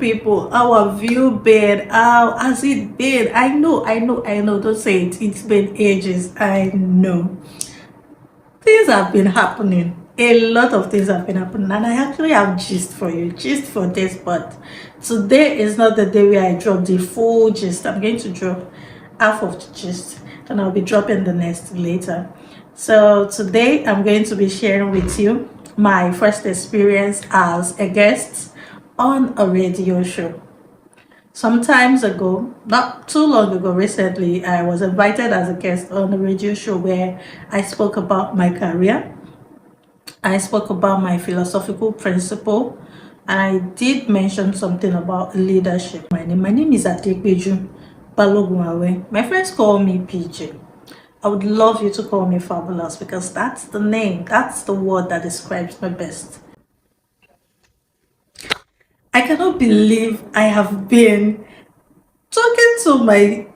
people? How have you been? How has it been? I know. Don't say it. It's been ages. I know. Things have been happening. A lot of things have been happening, and I actually have gist for you, gist for this. But today is not the day where I drop the full gist. I'm going to drop half of the gist, and I'll be dropping the next later. So today I'm going to be sharing with you my first experience as a guest on a radio show. Some times ago, not too long ago, recently, I was invited as a guest on a radio show where I spoke about my career. I spoke about my philosophical principle. I did mention something about leadership. My name is Adekbeju Balogunwawe. My friends call me PJ. I would love you to call me Fabulous because that's the name, that's the word that describes me best. I cannot believe I have been talking to my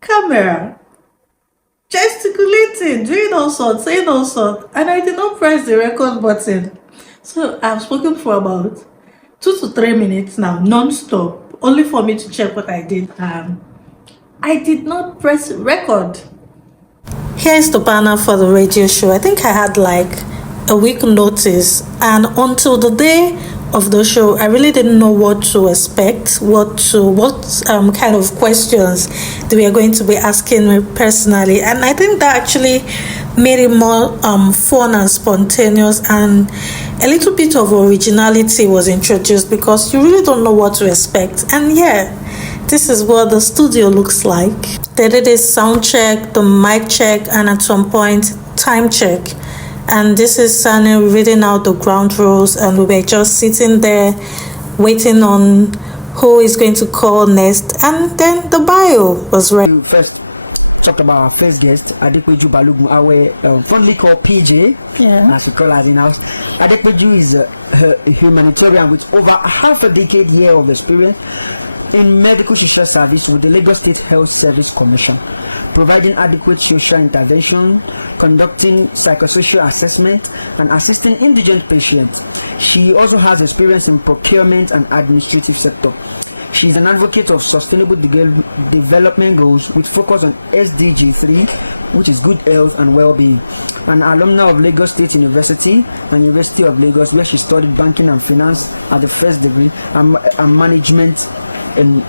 camera, gesticulating, doing all sorts, saying all sorts, and I did not press the record button. So I've spoken for about 2 to 3 minutes now, non-stop, only for me to check what I did. I did not press record. Here's the banner for the radio show. I think I had like a week notice, and until the day of the show I really didn't know what to expect, what kind of questions they were going to be asking me personally, and I think that actually made it more fun and spontaneous, and a little bit of originality was introduced because you really don't know what to expect. And yeah, this is what the studio looks like. They did a sound check, the mic check, and at some point time check. And this is Sunny reading out the ground rules, and we were just sitting there waiting on who is going to call next, and then the bio was ready. First talked about our first guest, Adekbeju Balogunwawe, fondly called PJ, as we call her in house. Adekbeju is a humanitarian with over half a decade year of experience in medical social service with the Lagos State Health Service Commission, providing adequate social intervention, conducting psychosocial assessment, and assisting indigent patients. She also has experience in procurement and administrative sector. She is an advocate of sustainable development goals with focus on SDG 3, which is good health and well-being. An alumna of Lagos State University and University of Lagos, where she studied banking and finance at the first degree and management and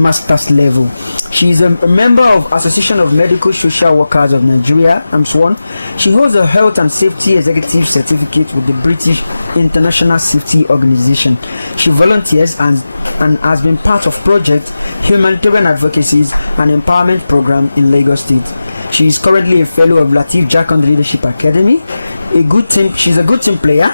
master's level. She is a member of Association of Medical Social Workers of Nigeria, AMSWON. She holds a Health and Safety Executive Certificate with the British International Safety Organization. She volunteers and has been part of project Humanitarian Advocacies and Empowerment Program in Lagos State. She is currently a fellow of Latif Jakand Leadership Academy. She's a good team player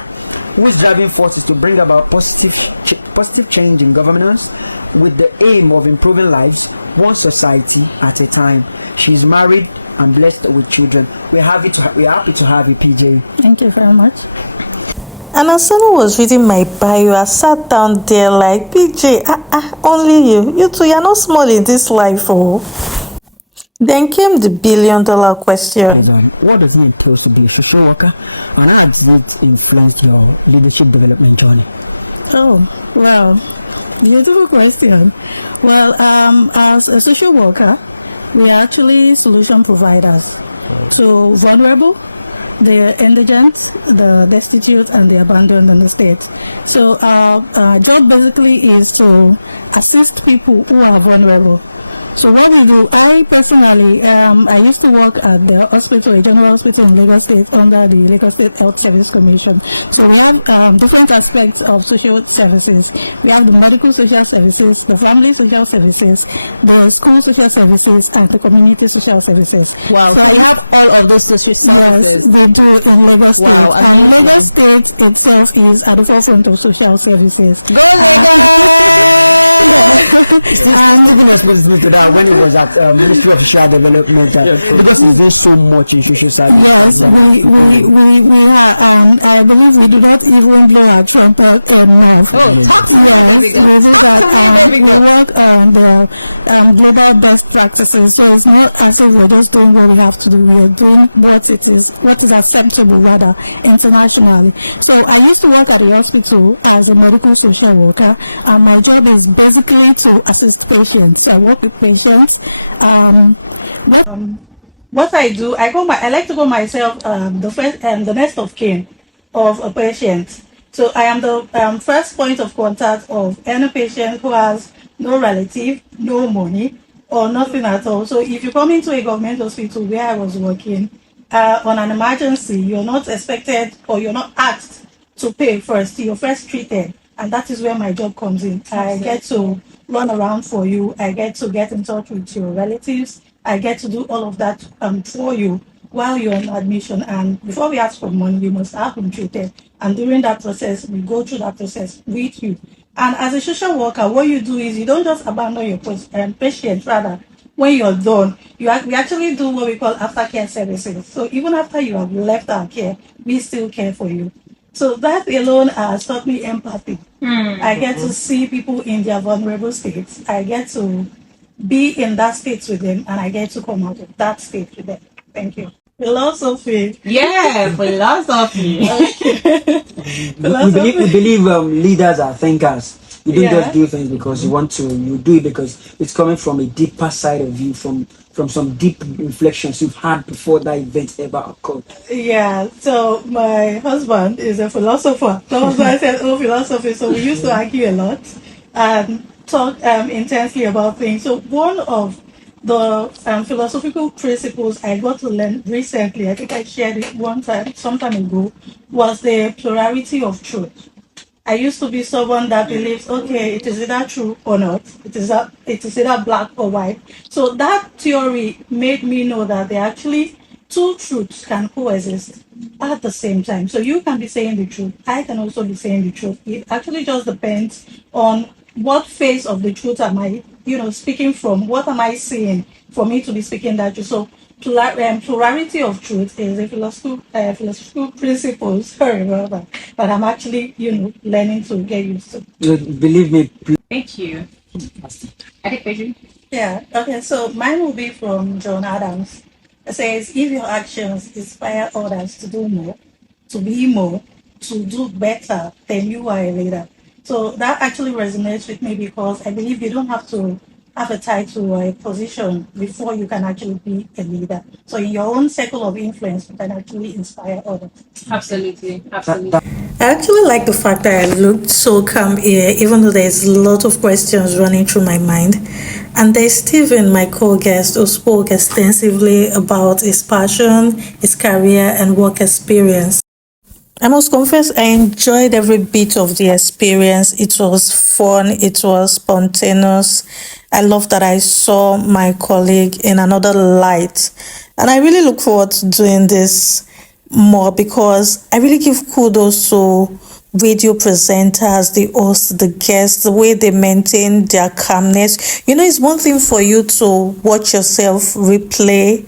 whose driving force is to bring about positive change in governance with the aim of improving lives one society at a time. She is married and blessed with children. We're happy to have you, PJ. Thank you very much. And as someone was reading my bio, I sat down there like, PJ, only you two, you're not small in this life, oh. Then came the $1 billion question. Please, what does it entail to be a social worker, and how has it influenced your leadership development journey? Oh, wow. Beautiful question. Well, as a social worker, we are actually solution providers to vulnerable, the indigent, the destitute, and the abandoned in the state. So our job basically is to assist people who are vulnerable. So what we do, I personally, I used to work at the hospital, a general hospital in Lagos State under the Lagos State Health Service Commission. So we have different aspects of social services. We have the medical social services, the family social services, the school social services, and the community social services. Wow, so you have all of those social services? Yes, they do in Lagos State. Wow, and Lagos State itself is at the forefront of social services. Go Lagos! Stephen exposed me to that when it was at Ministry of Social Development because he's doing so much in social service. Yes, we are, and I believe we do not even blow our trumpet enough. Oh, talk to me, Yes, baby girl. we do Talk that. to me, baby We girl. work on the global best practices, so it's not as if we're just doing what we have to do. We are doing what is acceptable rather internationally. So I used to work at the hospital as a medical social worker, and my job is basically to assist patients. So I work with patients. What I do, I like to call myself the next of kin of a patient. So I am the first point of contact of any patient who has no relative, no money, or nothing at all. So if you come into a government hospital where I was working on an emergency, you're not expected or you're not asked to pay first. You're first treated, and that is where my job comes in. I get to run around for you. I get to get in touch with your relatives. I get to do all of that for you while you're on admission. And before we ask for money, you must have been treated. And during that process, we go through that process with you. And as a social worker, what you do is you don't just abandon your patient, rather, when you're done, we actually do what we call aftercare services. So even after you have left our care, we still care for you. So that alone has taught me empathy. I get to see people in their vulnerable states. I get to be in that state with them, and I get to come out of that state with them. Thank you. Philosophy. Yeah, philosophy. We believe leaders are thinkers. You don't Yeah. just do things because you want to. You do it because it's coming from a deeper side of you, from some deep reflections you've had before that event ever occurred. Yeah, so my husband is a philosopher. So I said, oh, philosophy. So we used to argue a lot and talk intensely about things. So one of the philosophical principles I got to learn recently, I think I shared it some time ago, was the plurality of truth. I used to be someone that believes, okay, it is either true or not. It is either black or white. So that theory made me know that there are actually two truths can coexist at the same time. So you can be saying the truth. I can also be saying the truth. It actually just depends on what phase of the truth am I, speaking from. What am I saying for me to be speaking that truth? So plurality of truth is a philosophical principle. Sorry about that, but I'm actually, learning to get used to. Believe me. Thank you. Adequate. Yeah. Okay. So mine will be from John Adams. It says, "If your actions inspire others to do more, to be more, to do better, then you are a leader." So that actually resonates with me because I believe you don't have to have a title or a position before you can actually be a leader. So in your own circle of influence, you can actually inspire others. Absolutely. I actually like the fact that I looked so calm here, even though there's a lot of questions running through my mind. And there's Stephen, my co-guest, who spoke extensively about his passion, his career, and work experience. I must confess, I enjoyed every bit of the experience. It was fun, it was spontaneous. I love that I saw my colleague in another light. And I really look forward to doing this more because I really give kudos to radio presenters, the hosts, the guests, the way they maintain their calmness. It's one thing for you to watch yourself replay,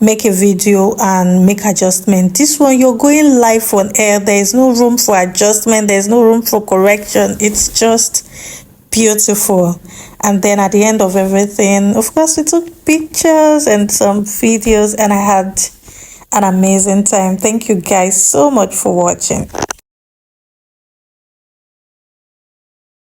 make a video and make adjustment. This one, you're going live on air. There is no room for adjustment. There's no room for correction. It's just beautiful. And then at the end of everything, of course, we took pictures and some videos, and I had an amazing time. Thank you guys so much for watching.